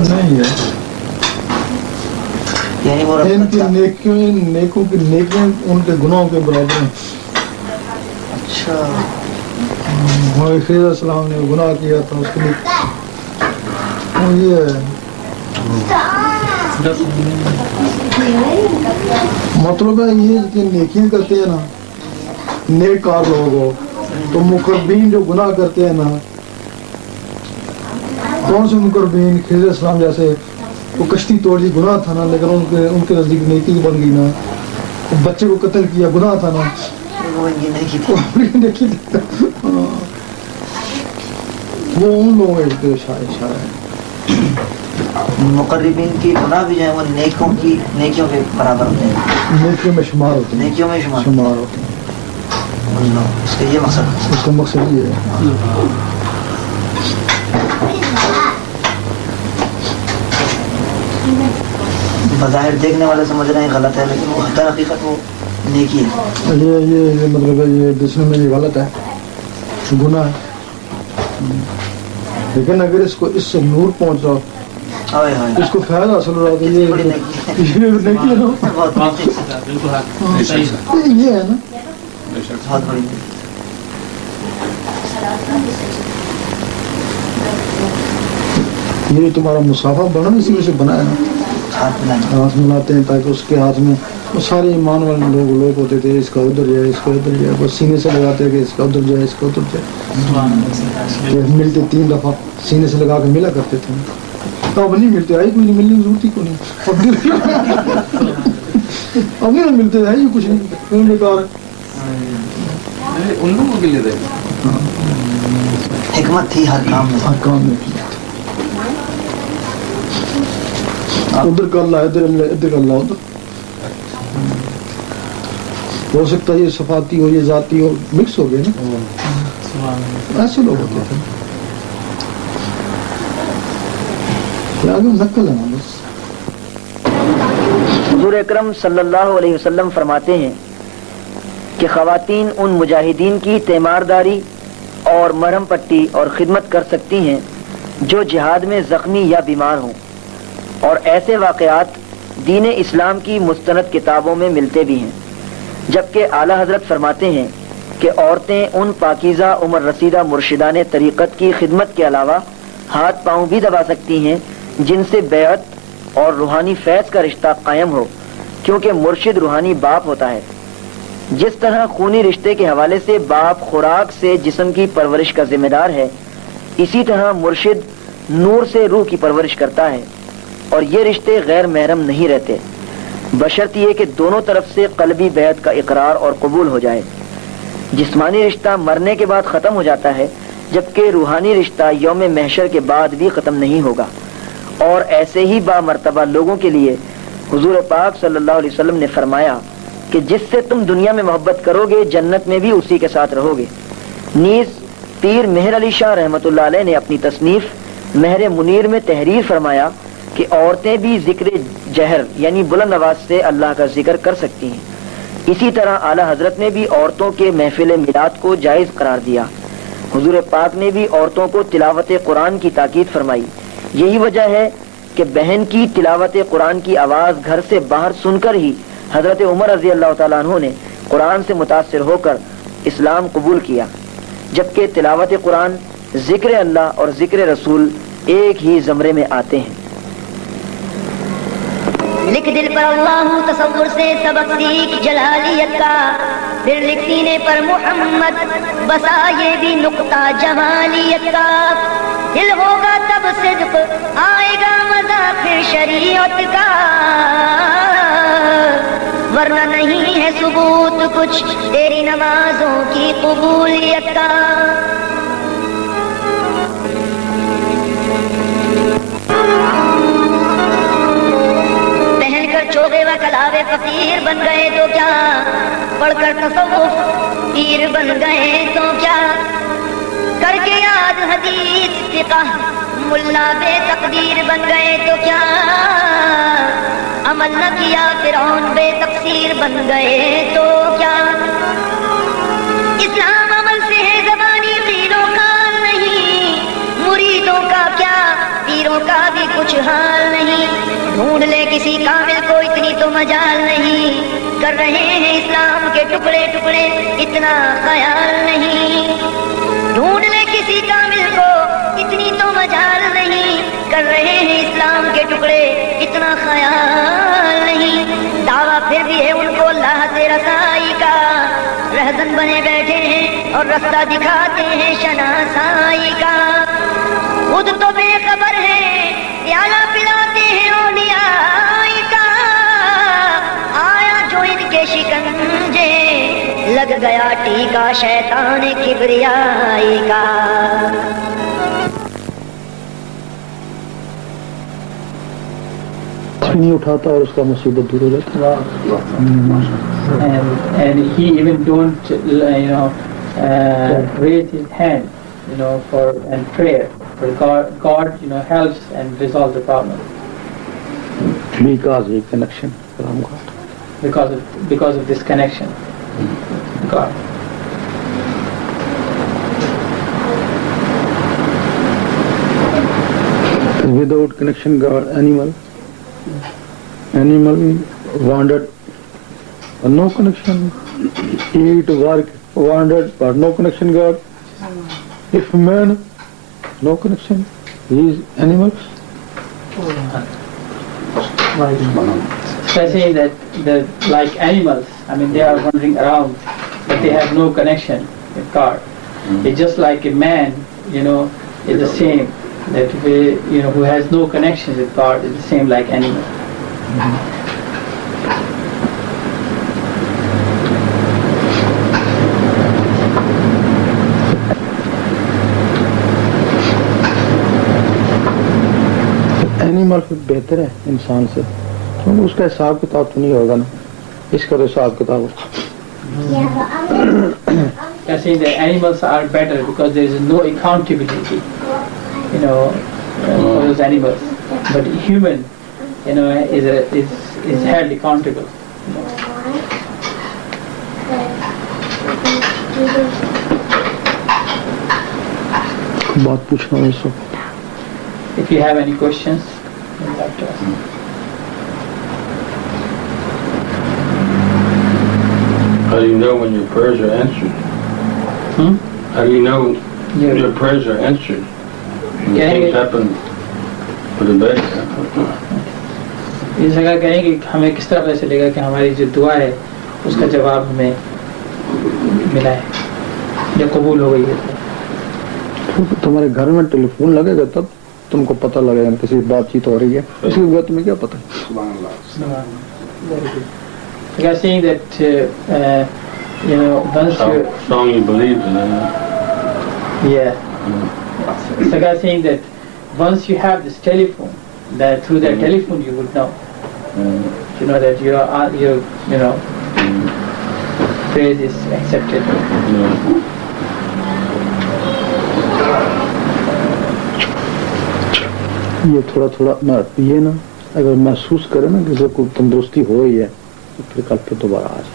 نہیں ہے، یعنی وہ ان کی نیکوں کی نیکیاں ان کے گناہوں کے برابر ہیں. اچھا خضر علیہ السلام نے گناہ کیا تھا، اس کے لیے یہ ہے. مطلب ہے یہ کہ نیکیاں کرتے ہیں نا، نیک کار لوگ ہو، تو مقربین جو گناہ کرتے ہیں نا، کون سے مقربین؟ خضر علیہ السلام جیسے وہ کشتی توڑی، گناہ تھا نا، لیکن ان کے نزدیک نیکی بن گئی نا. بچے کو قتل کیا، گناہ تھا نا، وہ ان لوگوں کے اشارہ ہے. مقربین کی گناہ بھی جو ہے وہ نیکوں کی نیکیوں کے برابر ہوتے ہیں، نیکیوں میں شمار ہوتے ہیں، نیکیوں میں شمار ہوتے ہیں. اس کا یہ مقصد، اس کا مقصد یہ ہے. بظاہر دیکھنے والے سمجھ رہے ہیں غلط ہے، لیکن وہ در حقیقت وہ نیکی ہے. یہ مطلب ہے یہ دیکھنے میں یہ غلط ہے، گناہ ہے. لیکن اگر اس کو اس سے نور پہنچ رہا، اس کو فائدہ حاصل ہو رہا تو یہ نیکی ہے نا. یہ ہے نا بہت بڑی. یہ تمہارا مسافہ بنا اسی وجہ سے بنا ہے نا، ہاتھ ملاتے ہیں تاکہ اس کے ہاتھ میں وہ سارے ایمان والے لوگ ہوتے تھے، اس کا ادھر جائے، اس کا ادھر جائے، بس سینے سے لگاتے ہیں کہ اس کا ادھر جائے، اس کا ادھر جائے. کہ ملتے 3 دفعہ سینے سے لگا کے ملا کرتے تھے. اب نہیں ملتے، آئی کوئی نہیں، ملنے کی ضرورت ہی کوئی نہیں. اب نہیں ملتے، ہے ہی کچھ نہیں، بیکار ہے. ان لوگوں کے لیے حکمت تھی ہر کام میں، ہر کام میں. ادھر کا اللہ ادھر کا اللہ ادھر. ہو سکتا ہے یہ صفاتی ہو، یہ ذاتی ہو، مکس ہو گئے نا، ایسے لوگ ہوتے تھے. آگے نقل ہے نا بس. حضور اکرم صلی اللہ علیہ وسلم فرماتے ہیں کہ خواتین ان مجاہدین کی تیمارداری اور مرہم پٹی اور خدمت کر سکتی ہیں جو جہاد میں زخمی یا بیمار ہوں، اور ایسے واقعات دین اسلام کی مستند کتابوں میں ملتے بھی ہیں. جبکہ اعلیٰ حضرت فرماتے ہیں کہ عورتیں ان پاکیزہ عمر رسیدہ مرشدان طریقت کی خدمت کے علاوہ ہاتھ پاؤں بھی دبا سکتی ہیں جن سے بیعت اور روحانی فیض کا رشتہ قائم ہو، کیونکہ مرشد روحانی باپ ہوتا ہے. جس طرح خونی رشتے کے حوالے سے باپ خوراک سے جسم کی پرورش کا ذمہ دار ہے، اسی طرح مرشد نور سے روح کی پرورش کرتا ہے، اور یہ رشتے غیر محرم نہیں رہتے، بشرط یہ کہ دونوں طرف سے قلبی بیعت کا اقرار اور قبول ہو جائے. جسمانی رشتہ مرنے کے بعد ختم ہو جاتا ہے، جبکہ روحانی رشتہ یوم محشر کے بعد بھی ختم نہیں ہوگا. اور ایسے ہی با مرتبہ لوگوں کے لیے حضور پاک صلی اللہ علیہ وسلم نے فرمایا کہ جس سے تم دنیا میں محبت کرو گے جنت میں بھی اسی کے ساتھ رہو گے. نیز پیر مہر علی شاہ رحمۃ اللہ علیہ نے اپنی تصنیف مہر منیر میں تحریر فرمایا کہ عورتیں بھی ذکر جہر یعنی بلند آواز سے اللہ کا ذکر کر سکتی ہیں. اسی طرح اعلیٰ حضرت نے بھی عورتوں کے محفل میلاد کو جائز قرار دیا. حضور پاک نے بھی عورتوں کو تلاوت قرآن کی تاکید فرمائی. یہی وجہ ہے کہ بہن کی تلاوت قرآن کی آواز گھر سے باہر سن کر ہی حضرت عمر رضی اللہ تعالیٰ عنہ نے قرآن سے متاثر ہو کر اسلام قبول کیا. جبکہ تلاوت قرآن، ذکر اللہ اور ذکر رسول ایک ہی زمرے میں آتے ہیں. لکھ دل پر اللہ تصور سے سبق سیکھ جلالیت کا، پھر لکھ سینے پر محمد بسا یہ بھی نقطہ جمالیت کا. دل ہوگا تب صدق آئے گا مزہ پھر شریعت کا، ورنہ نہیں ہے ثبوت کچھ تیری نمازوں کی قبولیت کا. پہن کر چوغے و کلاوے فقیر بن گئے تو کیا، پڑھ کر تصوف پیر بن گئے تو کیا، کر کے یاد حدیث فقہ ملا بے تقدیر بن گئے تو کیا، عمل نہ کیا فرعون بے تقصیر بن گئے تو کیا. اسلام عمل سے ہے زبانی قیلوں کا نہیں، مریدوں کا کیا پیروں کا بھی کچھ حال نہیں. ڈھونڈ لے کسی کامل کو اتنی تو مجال نہیں. کر رہے ہیں اسلام کے ٹکڑے ٹکڑے اتنا خیال نہیں. ڈھونڈ لے کسی کامل کو اتنی تو مجال نہیں. کر رہے ہیں اسلام کے ٹکڑے اتنا خیال نہیں. دعویٰ پھر بھی ہے ان کو اللہ سے رسائی کا. رہزن بنے بیٹھے ہیں اور رستہ دکھاتے ہیں شناسائی کا. خود تو بے خبر ہے پیالہ پلاتے ہیں اولیاء کا. آیا جو ان کے شکنجے لگ گیا ٹیکا شیطان کبریائی کا. نہیں اٹھاتا اور اس کا مصیبت دور ہو جاتا. And he even don't raise his hand for and prayer for God helps and resolves the problem because of connection from God. because of this connection God. Without connection God, animal wandered but no connection. Eat, work, wandered but no connection God. If man no connection, he is animal. Especially that like animals, I mean they are wandering around but they have no connection with God. It's just like a man, is the same. That who has no connection with God is the same like animal. Animal بہتر ہے انسان سے کیونکہ اس کا حساب کتاب تو نہیں ہوگا نا. اس کا تو حساب کتاب ہوگا. I say that animals are better because there is no accountability, for those animals. But human, is held accountable. بات پوچھنا ہے اس وقت. If you have any questions, you'd like to ask. How do you know when your prayers are answered? How do you know your prayers are answered? When things happen for the best. اس جگہ کہیں کہ ہمیں کس طرح پتہ چلے گا کہ ہماری جو دعا ہے اس کا جواب ہمیں ملا ہے یا قبول ہو گئی ہے. تمہارے گھر میں ٹیلی فون لگے گا تب تم کو پتہ لگے گا کسی بات چیت ہو رہی ہے. اس کے بعد تمہیں کیا پتہ ہے. You are saying that once How you strong you believe in it. so the guy saying that once you have this telephone, that through that telephone you would know, that your praise is accepted. یہ تھوڑا تھوڑا یہ نا اگر محسوس کرے نا کسی کو تندرستی ہو رہی ہے تو پھر کل پھر دوبارہ آ جائے.